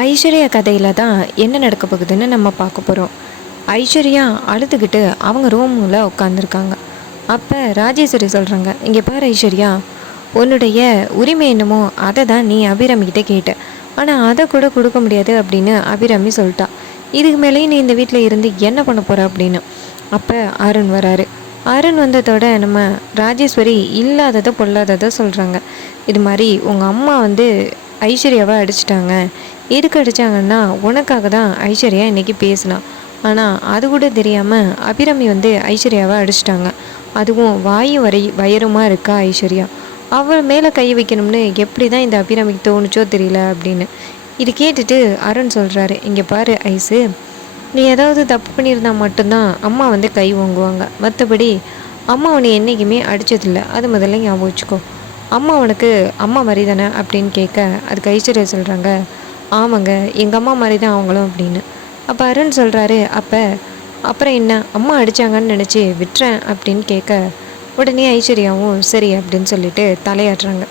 ஐஸ்வர்யா கதையில் தான் என்ன நடக்க போகுதுன்னு நம்ம பார்க்க போகிறோம் ஐஸ்வர்யா அழுதுகிட்டு அவங்க ரூமில் உட்காந்துருக்காங்க அப்போ ராஜேஸ்வரி சொல்கிறாங்க இங்கே பாரு ஐஸ்வர்யா உன்னுடைய உரிமை என்னமோ அதை தான் நீ அபிராமிக்கிட்ட கேட்ட ஆனால் அதை கூட கொடுக்க முடியாது அப்படின்னு அபிராமி சொல்லிட்டா. இதுக்கு மேலேயும் நீ இந்த வீட்டில் இருந்து என்ன பண்ண போகிற அப்படின்னு? அப்போ அருண் வராரு. அருண் வந்ததோட நம்ம ராஜேஸ்வரி இல்லாததை பொல்லாததை சொல்கிறாங்க இது மாதிரி உங்கள் அம்மா வந்து ஐஸ்வர்யாவை அடிச்சிட்டாங்க. எதுக்கு அடித்தாங்கன்னா உனக்காக தான் ஐஸ்வர்யா இன்றைக்கி பேசினான் ஆனால் அது கூட தெரியாமல் அபிராமி வந்து ஐஸ்வர்யாவை அடிச்சிட்டாங்க. அதுவும் வாயு வரை வயருமா இருக்கா ஐஸ்வர்யா? அவள் மேலே கை வைக்கணும்னு எப்படி தான் இந்த அபிராமிக்கு தோணுச்சோ தெரியல அப்படின்னு. இது கேட்டுட்டு அருண் சொல்கிறாரு இங்கே பாரு ஐஸு நீ ஏதாவது தப்பு பண்ணியிருந்தா மட்டும்தான் அம்மா வந்து கை வாங்குவாங்க மற்றபடி அம்மா உன்னை என்றைக்குமே அடித்ததில்ல அது முதல்ல ஞாபகம் வச்சுக்கோ. அம்மா உனக்கு அம்மா மாதிரி தானே? அப்படின்னு கேட்க அதுக்கு ஐஸ்வர்யா சொல்கிறாங்க ஆமாங்க எங்கள் அம்மா மாதிரி தான் அவங்களும் அப்படின்னு. அப்போ அருண் சொல்கிறாரு அப்போ அப்புறம் என்ன? அம்மா அடித்தாங்கன்னு நினச்சி விட்டுறேன் அப்படின்னு கேட்க உடனே ஐஸ்வர்யாவும் சரி அப்படின்னு சொல்லிட்டு தலையாட்டுறாங்க.